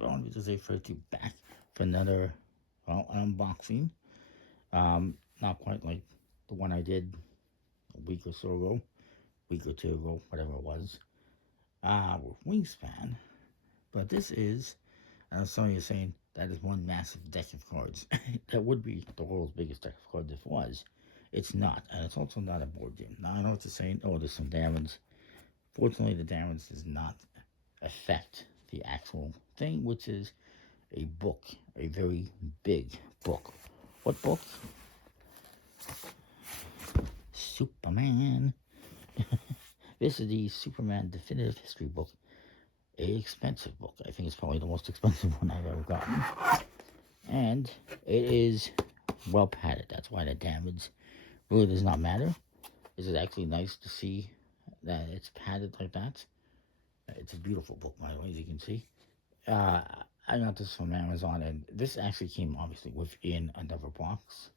long as I refer to back for another, well, unboxing. Not quite like the one I did a week or so ago, week or two ago, whatever it was, with Wingspan. But this is, I saw you saying that is one massive deck of cards. That would be the world's biggest deck of cards if it was. It's not, and it's also not a board game. Now I know what you're saying. Oh, there's some damage. Fortunately, the damage does not affect the actual thing, which is a book, a very big book. What book? Superman. This is the Superman Definitive History book. A expensive book. I think it's probably the most expensive one I've ever gotten. And it is well padded. That's why the damage really does not matter. This is actually nice to see that it's padded like that. It's a beautiful book, by the way, as you can see. I got this from Amazon, and this actually came obviously within another box.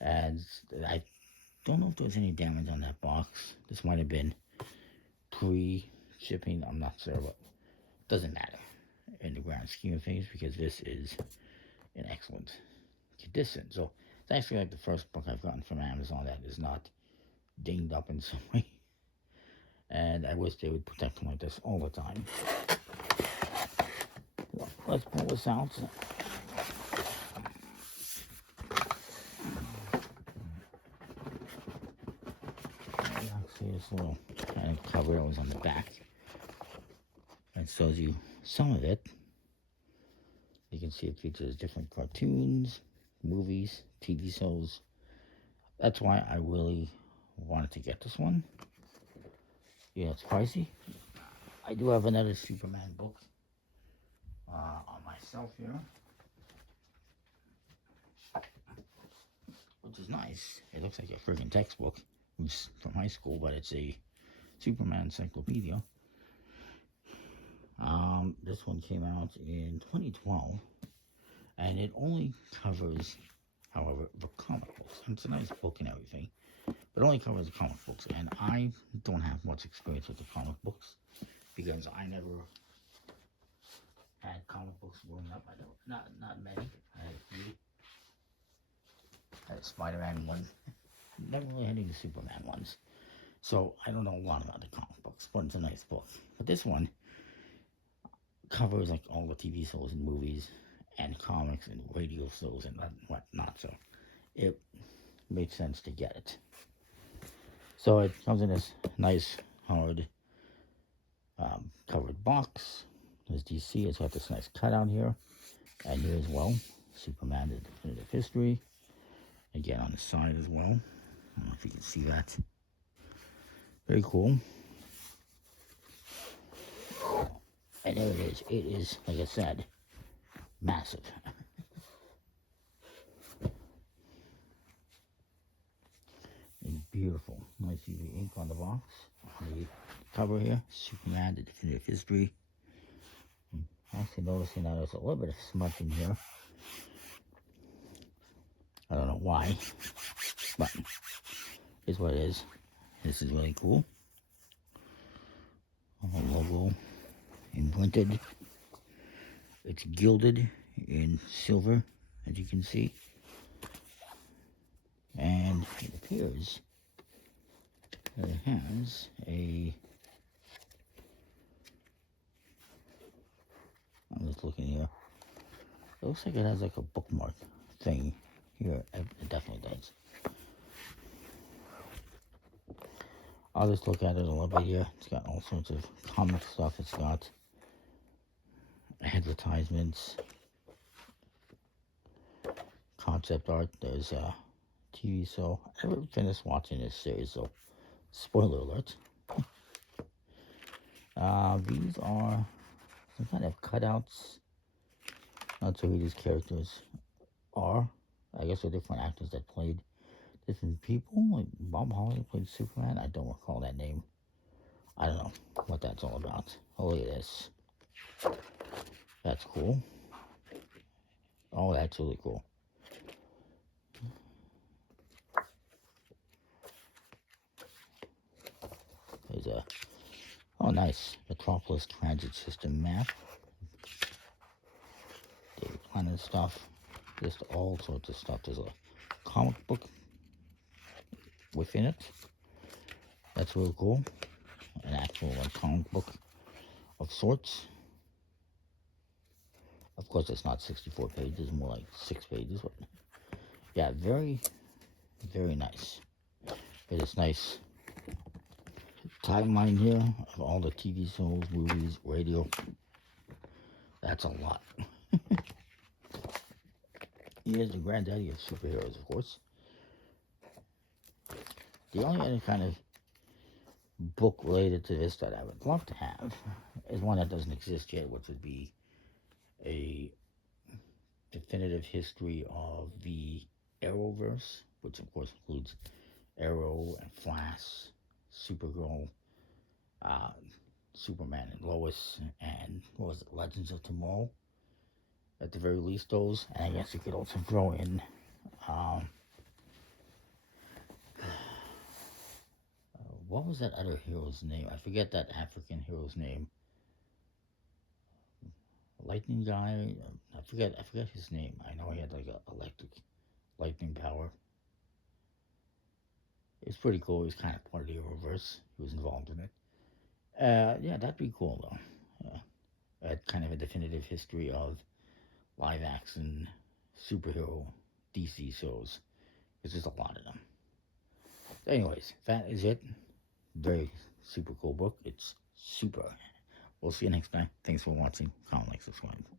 And I don't know if there was any damage on that box. This might have been pre-shipping. I'm not sure, but it doesn't matter in the grand scheme of things because this is in excellent condition. So it's actually like the first book I've gotten from Amazon that is not dinged up in some way. And I wish they would protect them like this all the time. Well, let's pull this out. See this little kind of cover that was on the back. It shows you some of it. You can see it features different cartoons, movies, TV shows. That's why I really wanted to get this one. Yeah, it's pricey. I do have another Superman book on my shelf here, which is nice. It looks like a friggin' textbook. It's from high school, but it's a Superman encyclopedia. This one came out in 2012, and it only covers, however, the comic books. And it's a nice book and everything, but it only covers the comic books. And I don't have much experience with the comic books because I never had comic books growing up. I don't, not many. I had a few. I had a Spider-Man one. Never really had any Superman ones. So I don't know a lot about the comic books, but it's a nice book. But this one covers like all the TV shows and movies and comics and radio shows and whatnot. So it made sense to get it. So it comes in this nice hard covered box. As you see, it's got this nice cutout here. And here as well, Superman, the Definitive History. Again on the side as well. I don't know if you can see that. Very cool. And there it is. It is, like I said, massive. And beautiful. Nice UV ink on the box. On the cover here, Superman, the Definitive History. Actually noticing that there's a little bit of smudge in here. I don't know why, but it's what it is. This is really cool. Logo imprinted. It's gilded in silver, as you can see. And it appears that it has a... I'm just looking here. It looks like it has like a bookmark thing here. It definitely does. I'll just look at it a little bit here. It's got all sorts of comic stuff. It's got advertisements, concept art. There's a TV show. I haven't finished watching this series, so spoiler alert. These are some kind of cutouts. Not sure who these characters are. I guess they're different actors that played different people. Like Bob Holly played Superman. I don't recall that name. I don't know what that's all about. Oh, look at this. That's cool. Oh, that's really cool. There's a, oh nice, Metropolis Transit System map. and stuff. Just all sorts of stuff. There's a comic book within it. That's really cool. An actual comic book of sorts. Of course, it's not 64 pages, more like 6 pages. But yeah, very, very nice. But it's nice timeline here of all the TV shows, movies, radio. That's a lot. He is the granddaddy of superheroes, of course. The only other kind of book related to this that I would love to have is one that doesn't exist yet, which would be a definitive history of the Arrowverse, which of course includes Arrow and Flash, Supergirl, Superman and Lois, and what was it, Legends of Tomorrow? At the very least, those. And I guess you could also throw in what was that other hero's name? I forget that African hero's name. Lightning guy. I forget his name. I know he had like a electric lightning power. It's pretty cool. He was kind of part of the Arrowverse. He was involved in it. Yeah, that'd be cool though. Kind of a definitive history of live action superhero DC shows. There's just a lot of them. Anyways, that is it. Very super cool book. It's super. We'll see you next time. Thanks for watching. Comment, like, subscribe.